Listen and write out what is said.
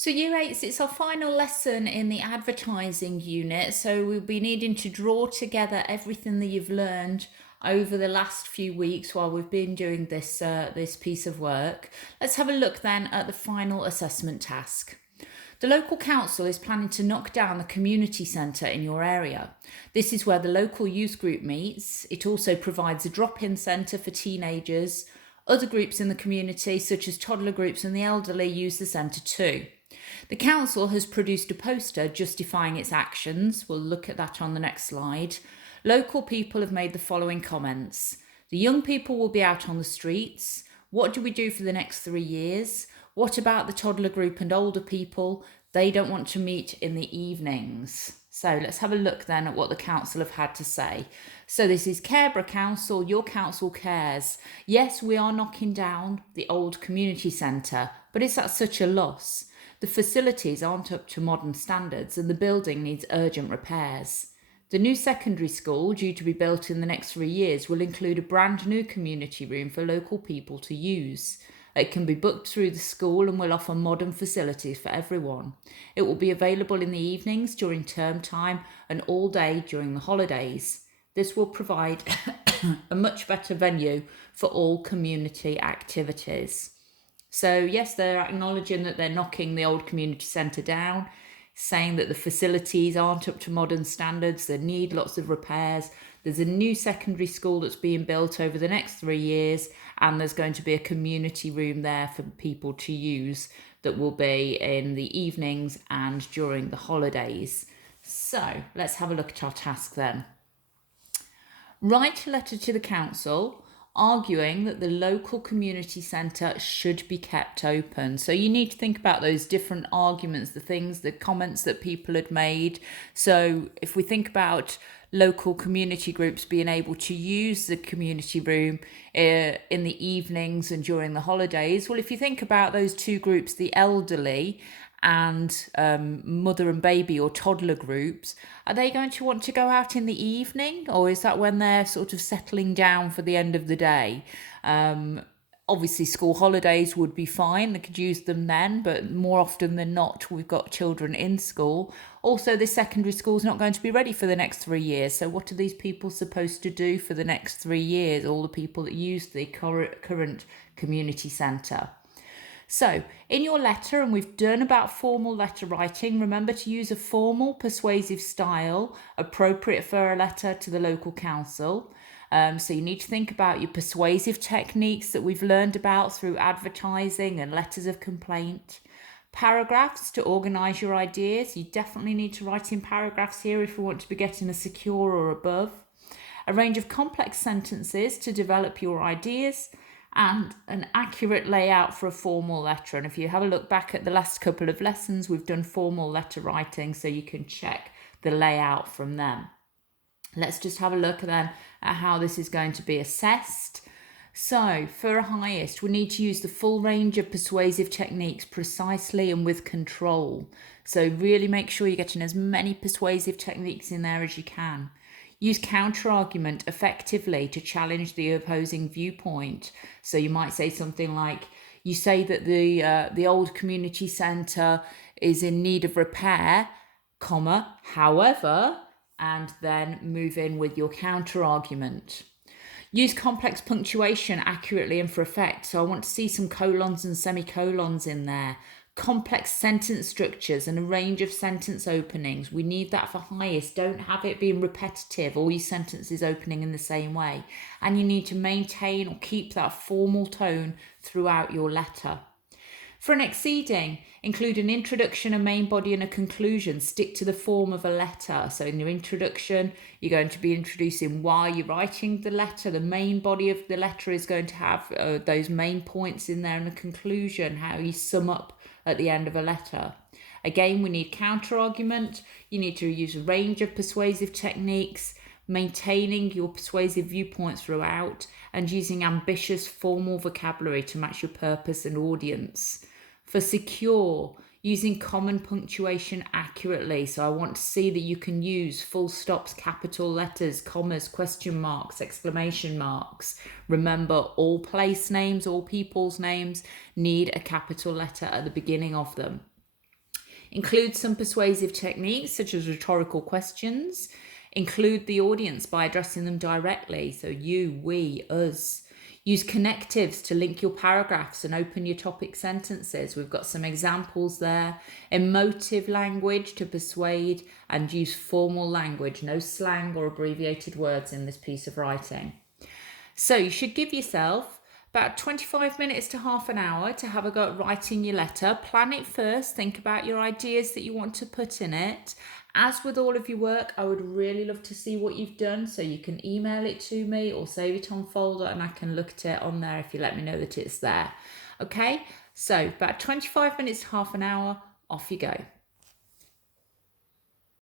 So Year 8, it's our final lesson in the advertising unit. So we'll be needing to draw together everything that you've learned over the last few weeks while we've been doing this piece of work. Let's have a look then at the final assessment task. The local council is planning to knock down the community centre in your area. This is where the local youth group meets. It also provides a drop-in centre for teenagers. Other groups in the community, such as toddler groups and the elderly, use the centre too. The council has produced a poster justifying its actions. We'll look at that on the next slide. Local people have made the following comments. The young people will be out on the streets. What do we do for the next 3 years? What about the toddler group and older people? They don't want to meet in the evenings. So let's have a look then at what the council have had to say. So this is Careborough Council, your council cares. Yes, we are knocking down the old community centre, but is that such a loss? The facilities aren't up to modern standards and the building needs urgent repairs. The new secondary school, due to be built in the next 3 years, will include a brand new community room for local people to use. It can be booked through the school and will offer modern facilities for everyone. It will be available in the evenings during term time and all day during the holidays. This will provide a much better venue for all community activities. So yes, they're acknowledging that they're knocking the old community centre down, saying that the facilities aren't up to modern standards, they need lots of repairs. There's a new secondary school that's being built over the next 3 years, and there's going to be a community room there for people to use that will be in the evenings and during the holidays. So let's have a look at our task then. Write a letter to the council arguing that the local community centre should be kept open. So you need to think about those different arguments, the comments that people had made. So if we think about local community groups being able to use the community room in the evenings and during the holidays, well, if you think about those two groups, the elderly and mother and baby or toddler groups, are they going to want to go out in the evening, or is that when they're sort of settling down for the end of the day? Obviously school holidays would be fine, they could use them then, but more often than not we've got children in school. Also, the secondary school's not going to be ready for the next 3 years, so what are these people supposed to do for the next 3 years, all the people that use the current community centre? So in your letter, and we've done about formal letter writing, remember to use a formal, persuasive style appropriate for a letter to the local council. So you need to think about your persuasive techniques that we've learned about through advertising and letters of complaint. Paragraphs to organise your ideas. You definitely need to write in paragraphs here if you want to be getting a secure or above. A range of complex sentences to develop your ideas, and an accurate layout for a formal letter. And if you have a look back at the last couple of lessons, we've done formal letter writing, so you can check the layout from them. Let's just have a look then at how this is going to be assessed. So for a highest, we need to use the full range of persuasive techniques precisely and with control. So really make sure you're getting as many persuasive techniques in there as you can. Use counter-argument effectively to challenge the opposing viewpoint. So you might say something like, you say that the old community centre is in need of repair, comma, however, and then move in with your counter-argument. Use complex punctuation accurately and for effect. So I want to see some colons and semicolons in there. Complex sentence structures and a range of sentence openings. We need that for highest. Don't have it being repetitive, all your sentences opening in the same way. And you need to maintain or keep that formal tone throughout your letter. For an exceeding, include an introduction, a main body and a conclusion. Stick to the form of a letter. So in your introduction, you're going to be introducing why you're writing the letter. The main body of the letter is going to have those main points in there, and the conclusion, how you sum up at the end of a letter. Again, we need counter-argument. You need to use a range of persuasive techniques, maintaining your persuasive viewpoints throughout, and using ambitious formal vocabulary to match your purpose and audience. For secure, using common punctuation accurately. So I want to see that you can use full stops, capital letters, commas, question marks, exclamation marks. Remember, all place names, all people's names need a capital letter at the beginning of them. Include some persuasive techniques such as rhetorical questions. Include the audience by addressing them directly, so you, we, us. Use connectives to link your paragraphs and open your topic sentences. We've got some examples there. Emotive language to persuade, and use formal language, no slang or abbreviated words in this piece of writing. So you should give yourself about 25 minutes to half an hour to have a go at writing your letter. Plan it first, think about your ideas that you want to put in it. As with all of your work, I would really love to see what you've done, so you can email it to me or save it on folder and I can look at it on there if you let me know that it's there. Okay, so about 25 minutes to half an hour, off you go.